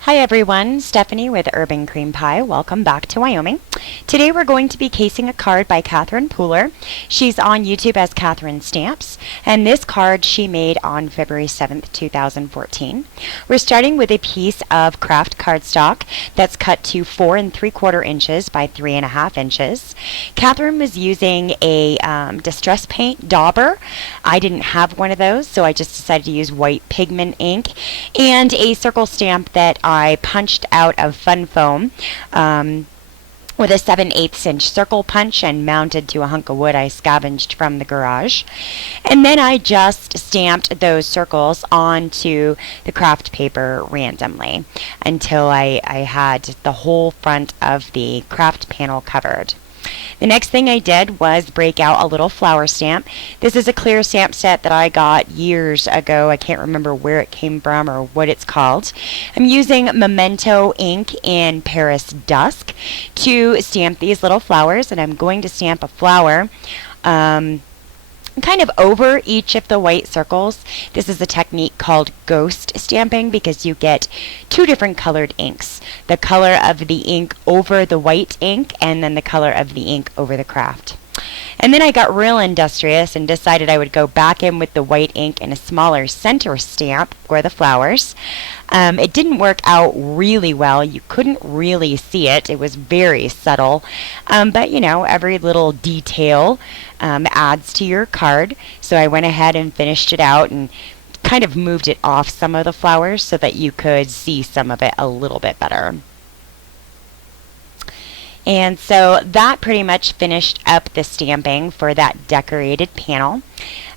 Hi everyone, Stephanie with Urban Cream Pie. Welcome back to Wyoming. Today we're going to be casing a card by Catherine Pooler. She's on YouTube as CathrineStamps, and this card she made on February 7th, 2014. We're starting with a piece of craft cardstock that's cut to 4 3/4 inches by 3.5 inches. Catherine was using a distress paint dauber. I didn't have one of those, so I just decided to use white pigment ink and a circle stamp that I punched out of Fun Foam with a 7/8 inch circle punch and mounted to a hunk of wood I scavenged from the garage. And then I just stamped those circles onto the craft paper randomly until I had the whole front of the craft panel covered. The next thing I did was break out a little flower stamp. This is a clear stamp set that I got years ago. I can't remember where it came from or what it's called. I'm using Memento ink in Paris Dusk to stamp these little flowers, and I'm going to stamp a flower kind of over each of the white circles. This is a technique called ghost stamping because you get two different colored inks. The color of the ink over the white ink and then the color of the ink over the craft. And then I got real industrious and decided I would go back in with the white ink in a smaller center stamp for the flowers. It didn't work out really well. You couldn't really see it. It was very subtle. But you know, every little detail adds to your card. So I went ahead and finished it out and kind of moved it off some of the flowers so that you could see some of it a little bit better. And so that pretty much finished up the stamping for that decorated panel.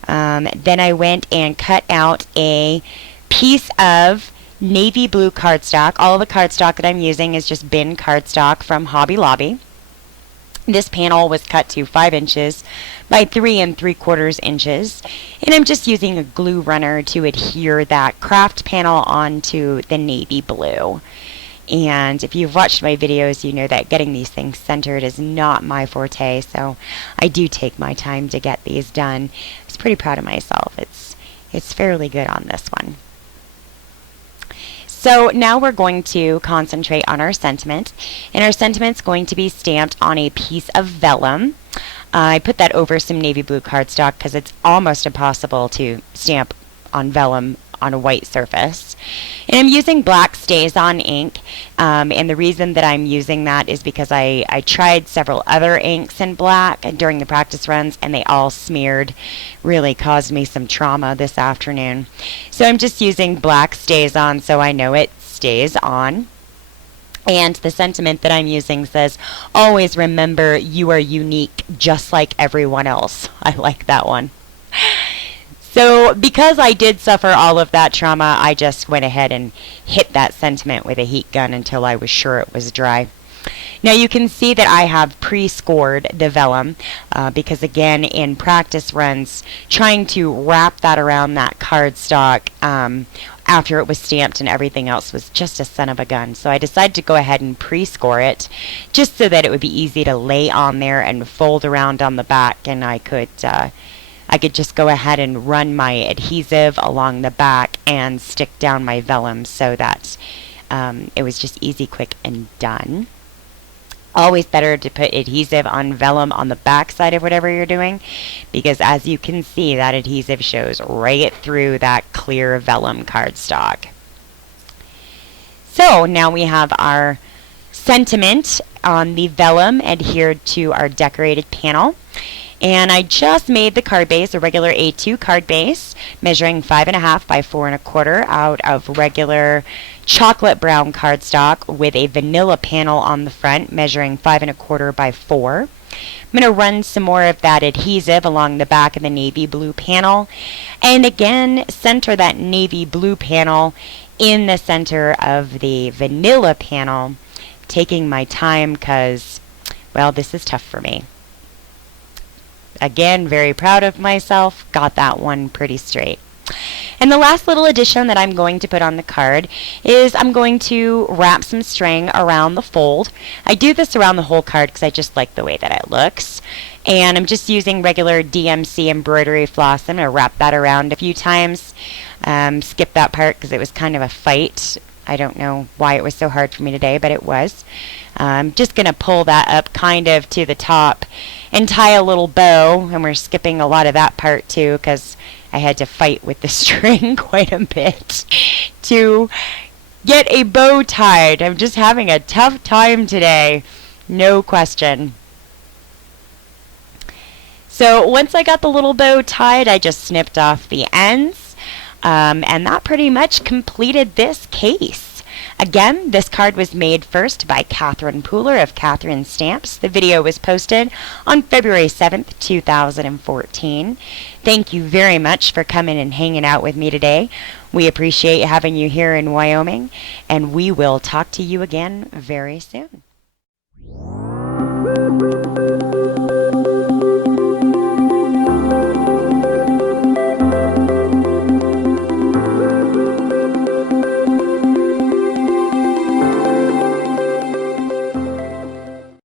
Then I went and cut out a piece of navy blue cardstock. All of the cardstock that I'm using is just bin cardstock from Hobby Lobby. This panel was cut to 5 inches by 3 3/4 inches, and I'm just using a glue runner to adhere that craft panel onto the navy blue. And if you've watched my videos, you know that getting these things centered is not my forte, so I do take my time to get these done. I was pretty proud of myself. It's fairly good on this one. So now we're going to concentrate on our sentiment, and our sentiment's going to be stamped on a piece of vellum. I put that over some navy blue cardstock because it's almost impossible to stamp on vellum on a white surface. And I'm using black StazOn ink, and the reason that I'm using that is because I tried several other inks in black during the practice runs and they all smeared. Really caused me some trauma this afternoon. So I'm just using black StazOn so I know it stays on. And the sentiment that I'm using says, always remember you are unique just like everyone else. I like that one. So because I did suffer all of that trauma, I just went ahead and hit that sentiment with a heat gun until I was sure it was dry. Now you can see that I have pre-scored the vellum because again in practice runs trying to wrap that around that cardstock after it was stamped and everything else was just a son of a gun. So I decided to go ahead and pre-score it just so that it would be easy to lay on there and fold around on the back, and I could just go ahead and run my adhesive along the back and stick down my vellum so that it was just easy, quick, and done. Always better to put adhesive on vellum on the back side of whatever you're doing, because as you can see, that adhesive shows right through that clear vellum cardstock. So now we have our sentiment on the vellum adhered to our decorated panel. And I just made the card base, a regular A2 card base, measuring 5.5 by 4 1/4 out of regular chocolate brown cardstock with a vanilla panel on the front, measuring 5 1/4 by 4. I'm going to run some more of that adhesive along the back of the navy blue panel, and again center that navy blue panel in the center of the vanilla panel, taking my time because, well, this is tough for me. Again, very proud of myself. Got that one pretty straight. And the last little addition that I'm going to put on the card is I'm going to wrap some string around the fold. I do this around the whole card because I just like the way that it looks. And I'm just using regular DMC embroidery floss. I'm going to wrap that around a few times. Skip that part because it was kind of a fight. I don't know why it was so hard for me today, but it was. I'm just going to pull that up kind of to the top and tie a little bow. And we're skipping a lot of that part too because I had to fight with the string quite a bit to get a bow tied. I'm just having a tough time today. No question. So once I got the little bow tied, I just snipped off the ends. And that pretty much completed this case. Again, this card was made first by Catherine Pooler of CathrineStamps. The video was posted on February 7th, 2014. Thank you very much for coming and hanging out with me today. We appreciate having you here in Wyoming, and we will talk to you again very soon.